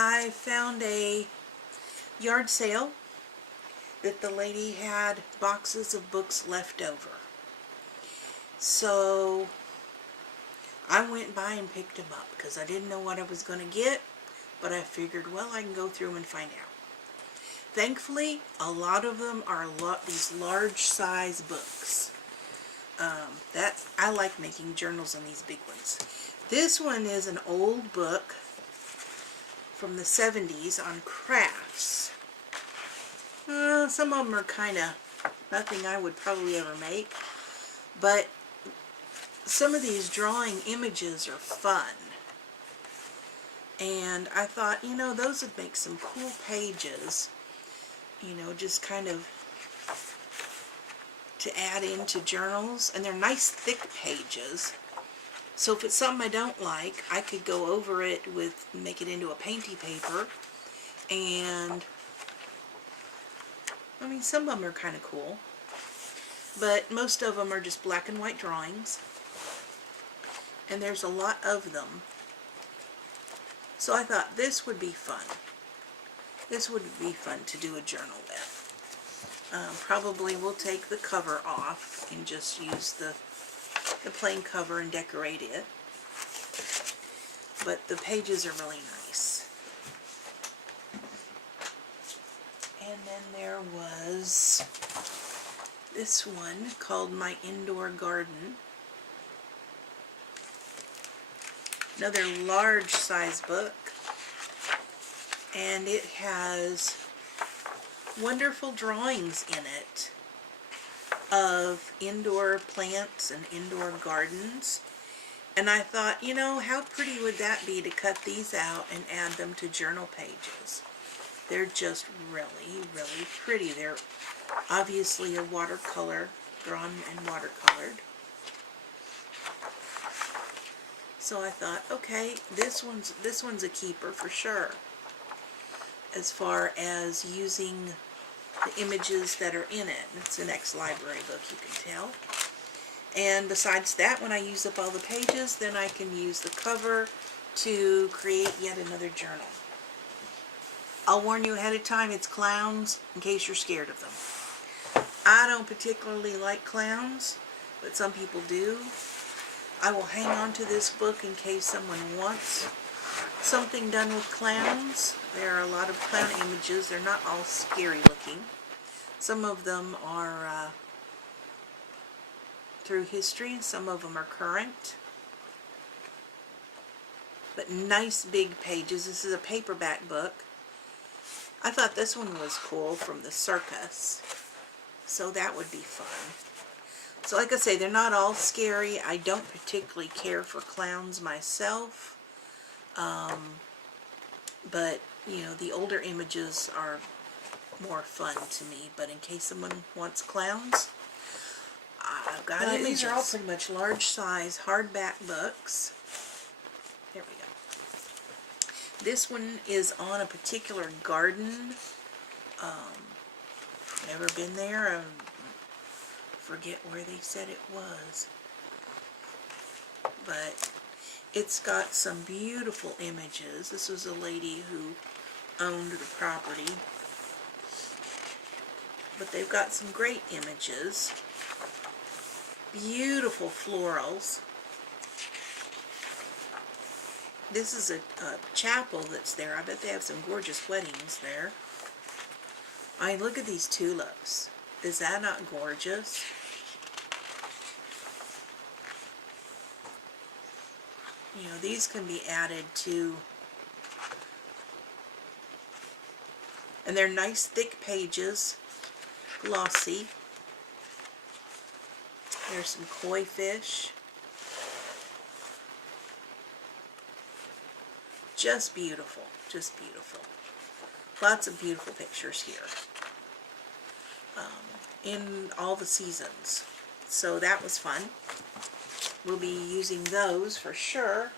I found a yard sale that the lady had boxes of books left over. So I went by and picked them up because I didn't know what I was going to get, but I figured, well, I can go through them and find out. Thankfully, a lot of them are these large size books. I like making journals in these big ones. This one is an old book from the 70s on crafts. Some of them are kind of nothing I would probably ever make, but some of these drawing images are fun. And I thought, those would make some cool pages, just kind of to add into journals. And they're nice thick pages. So if it's something I don't like, I could go over it make it into a painty paper. And I mean, some of them are kind of cool, but most of them are just black and white drawings, and there's a lot of them. So I thought this would be fun. This would be fun to do a journal with. Probably we'll take the cover off and just use the plain cover and decorate it. But the pages are really nice. And then there was this one called My Indoor Garden. Another large size book. And it has wonderful drawings in it of indoor plants and indoor gardens. And I thought, how pretty would that be to cut these out and add them to journal pages. They're just really, really pretty. They're obviously a watercolor, drawn and watercolored. So I thought, okay, this one's a keeper for sure, as far as using the images that are in it. It's an ex-library book, you can tell. And besides that, when I use up all the pages, then I can use the cover to create yet another journal. I'll warn you ahead of time, it's clowns, in case you're scared of them. I don't particularly like clowns, but some people do. I will hang on to this book in case someone wants something done with clowns. There are a lot of clown images. They're not all scary looking. Some of them are through history, and some of them are current. But nice big pages. This is a paperback book. I thought this one was cool, from the circus. So that would be fun. So like I say, they're not all scary. I don't particularly care for clowns myself. But, the older images are more fun to me. But in case someone wants clowns, I've got images. These are all pretty much large size hardback books. There we go. This one is on a particular garden. Never been there. I forget where they said it was. But it's got some beautiful images. This was a lady who owned the property. But they've got some great images. Beautiful florals. This is a chapel that's there. I bet they have some gorgeous weddings there. I mean, look at these tulips. Is that not gorgeous? These can be added to, and they're nice thick pages, glossy. There's some koi fish. Just beautiful, just beautiful. Lots of beautiful pictures here. In all the seasons. So that was fun. We'll be using those for sure.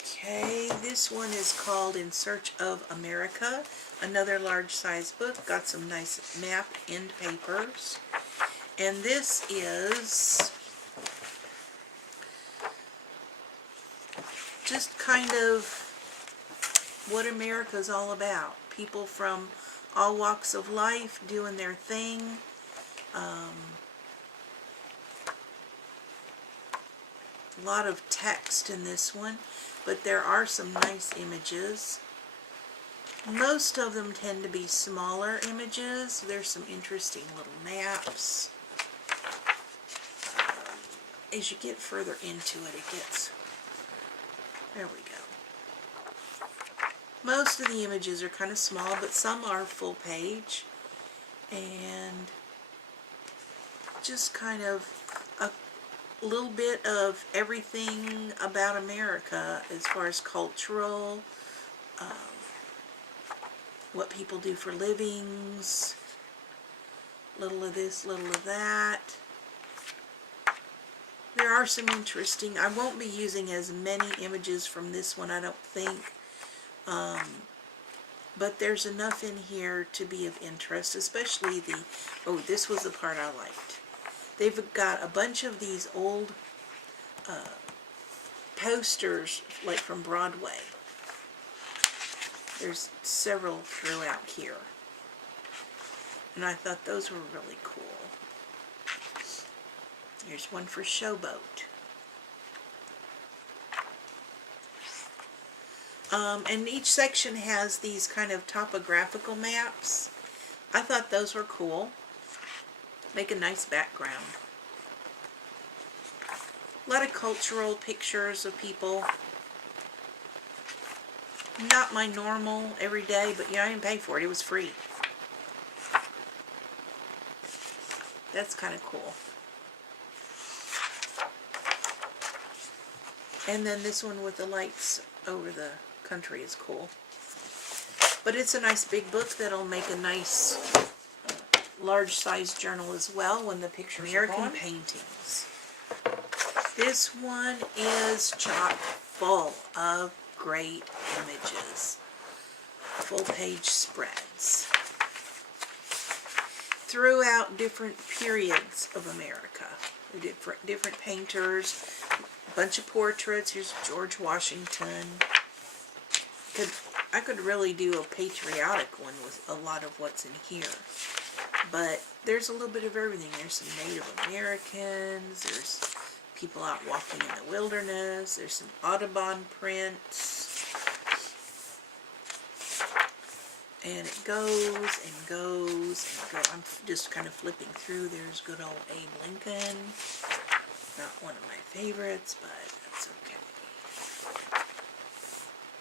Okay, this one is called In Search of America. Another large size book. Got some nice map end papers. And this is just kind of what America's all about. People from all walks of life doing their thing. A lot of text in this one, but there are some nice images. Most of them tend to be smaller images. There's some interesting little maps. As you get further into it, it gets... There we go. Most of the images are kind of small, but some are full page. And just kind of a little bit of everything about America as far as cultural, what people do for livings, little of this, little of that. There are some interesting, I won't be using as many images from this one, I don't think, but there's enough in here to be of interest, especially the, oh, this was the part I liked. They've got a bunch of these old posters, like from Broadway. There's several throughout here. And I thought those were really cool. Here's one for Showboat. And each section has these kind of topographical maps. I thought those were cool. Make a nice background. A lot of cultural pictures of people. Not my normal everyday, but yeah, I didn't pay for it. It was free. That's kind of cool. And then this one with the lights over the country is cool. But it's a nice big book that'll make a nice large size journal as well when the pictures are gone. American paintings. This one is chock full of great images. Full page spreads. Throughout different periods of America. Different painters. A bunch of portraits. Here's George Washington. I could really do a patriotic one with a lot of what's in here. But there's a little bit of everything. There's some Native Americans. There's people out walking in the wilderness. There's some Audubon prints. And it goes and goes and goes. I'm just kind of flipping through. There's good old Abe Lincoln. Not one of my favorites, but that's okay.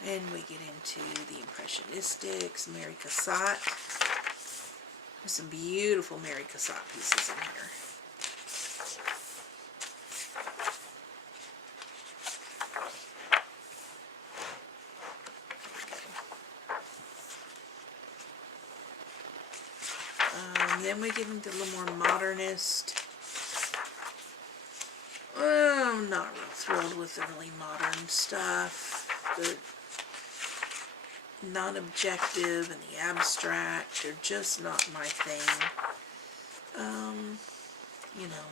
And we get into the Impressionistics, Mary Cassatt. There's some beautiful Mary Cassatt pieces in here. Then we get into a little more modernist. I'm not real thrilled with the really modern stuff. The non-objective and the abstract are just not my thing. You know,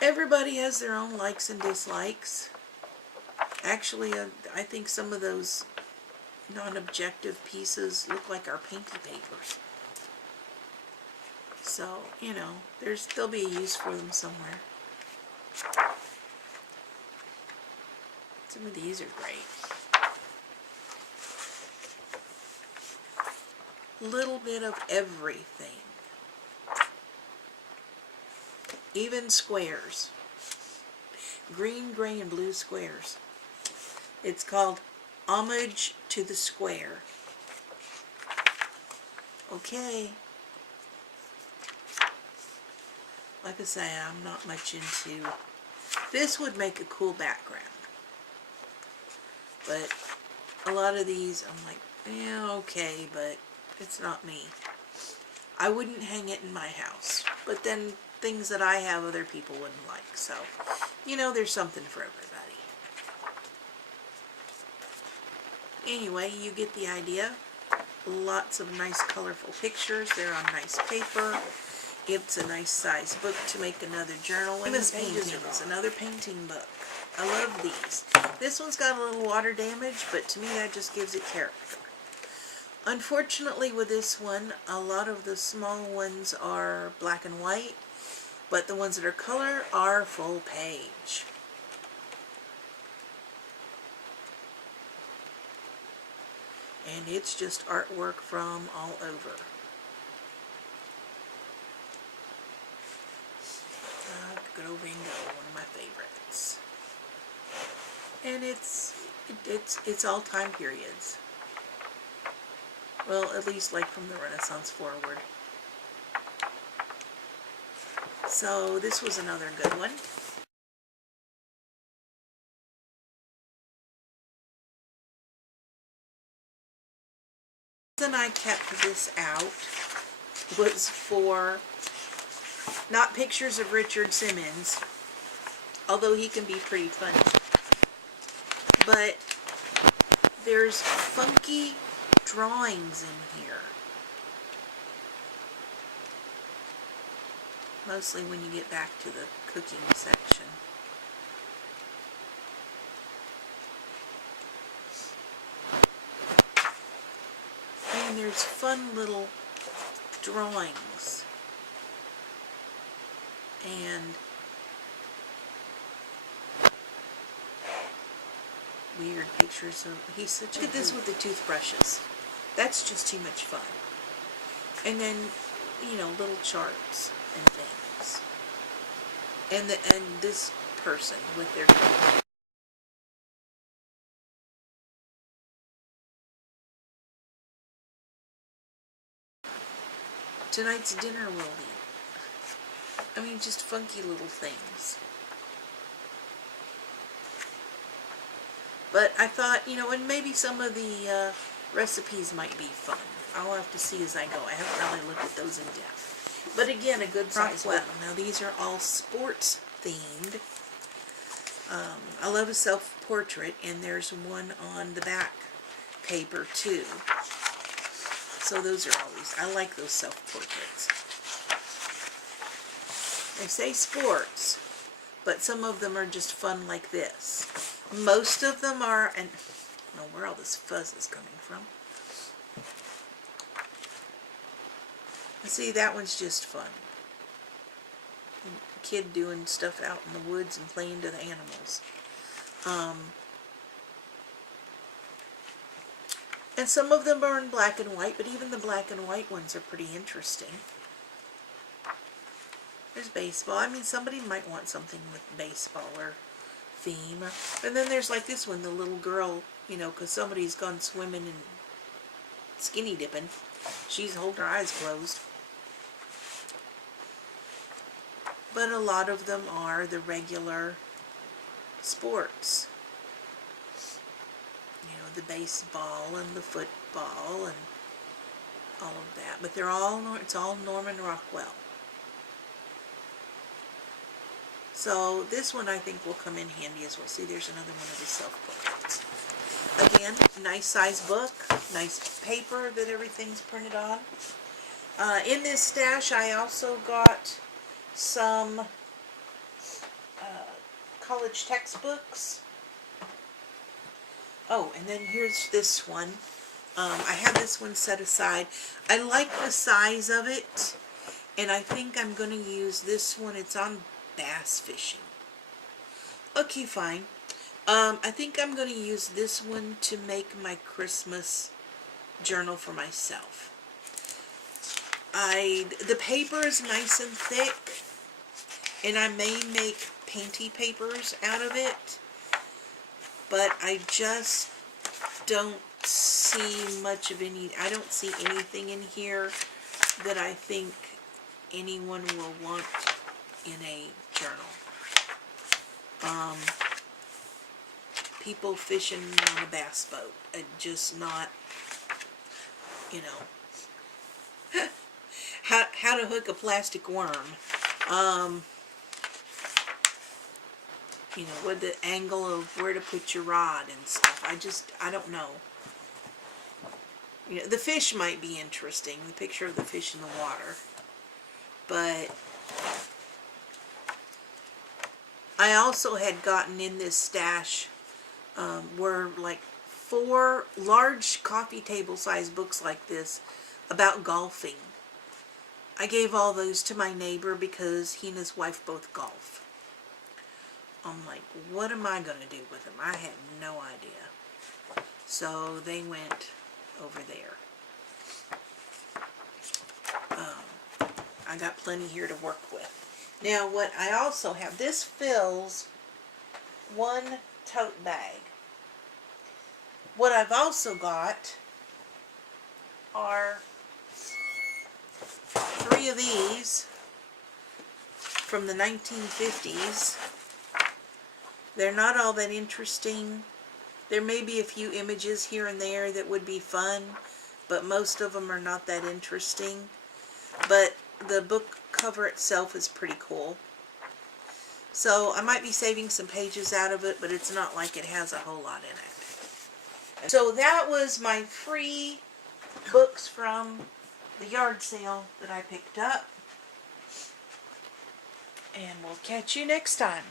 everybody has their own likes and dislikes. Actually, I think some of those non-objective pieces look like our painted papers. So, you know, there'll be a use for them somewhere. Some of these are great. Little bit of everything. Even squares. Green, gray, and blue squares. It's called Homage to the Square. Okay. Like I say, I'm not much into... This would make a cool background. But a lot of these, I'm like, yeah, okay, but it's not me. I wouldn't hang it in my house. But then things that I have, other people wouldn't like. So, you know, there's something for everybody. Anyway, you get the idea. Lots of nice colorful pictures. They're on nice paper. It's a nice size book to make another journal. Famous Paintings, another painting book. I love these. This one's got a little water damage, but to me that just gives it character. Unfortunately with this one, a lot of the small ones are black and white, but the ones that are color are full page. And it's just artwork from all over. Good Old Ringo, one of my favorites. And it's all time periods. Well, at least like from the Renaissance forward. So this was another good one. The reason I kept this out was for not pictures of Richard Simmons, although he can be pretty funny, but there's funky drawings in here. Mostly when you get back to the cooking section. And there's fun little drawings. And weird pictures of, he's such a, look at this with the toothbrushes. That's just too much fun. And then, you know, little charts and things. And this person with their tonight's dinner will be. I mean, just funky little things. But I thought, you know, and maybe some of the recipes might be fun. I'll have to see as I go. I haven't really looked at those in depth. But again, a good size book. Now these are all sports themed. I love a self-portrait, and there's one on the back paper too. So those are always, I like those self-portraits. They say sports, but some of them are just fun like this. Most of them are, and I don't know where all this fuzz is coming from. See, that one's just fun. A kid doing stuff out in the woods and playing to the animals. And some of them are in black and white, but even the black and white ones are pretty interesting. There's baseball. I mean, somebody might want something with baseball or theme. And then there's like this one, the little girl, you know, because somebody's gone swimming and skinny dipping. She's holding her eyes closed. But a lot of them are the regular sports. You know, the baseball and the football and all of that. But they're all, it's all Norman Rockwell. So this one I think will come in handy as well. See, there's another one of the self-portraits. Again, nice size book, nice paper that everything's printed on. In this stash I also got some college textbooks. Oh, and then here's this one. I have this one set aside. I like the size of it, and I think I'm going to use this one. It's on bass fishing. Okay, fine. I think I'm going to use this one to make my Christmas journal for myself. The paper is nice and thick, and I may make painty papers out of it, but I just don't see much of any, I don't see anything in here that I think anyone will want in a journal. People fishing on a bass boat, just not, you know, how to hook a plastic worm. You know, with the angle of where to put your rod and stuff. I don't know. You know, the fish might be interesting, the picture of the fish in the water. But I also had gotten in this stash were like 4 large coffee table size books like this about golfing. I gave all those to my neighbor because he and his wife both golf. I'm like, what am I going to do with them? I had no idea. So they went over there. I got plenty here to work with. Now what I also have, this fills 1 tote bag. What I've also got are 3 of these from the 1950s. They're not all that interesting. There may be a few images here and there that would be fun, but most of them are not that interesting. But the book cover itself is pretty cool. So I might be saving some pages out of it, but it's not like it has a whole lot in it. So that was my free books from the yard sale that I picked up. And we'll catch you next time.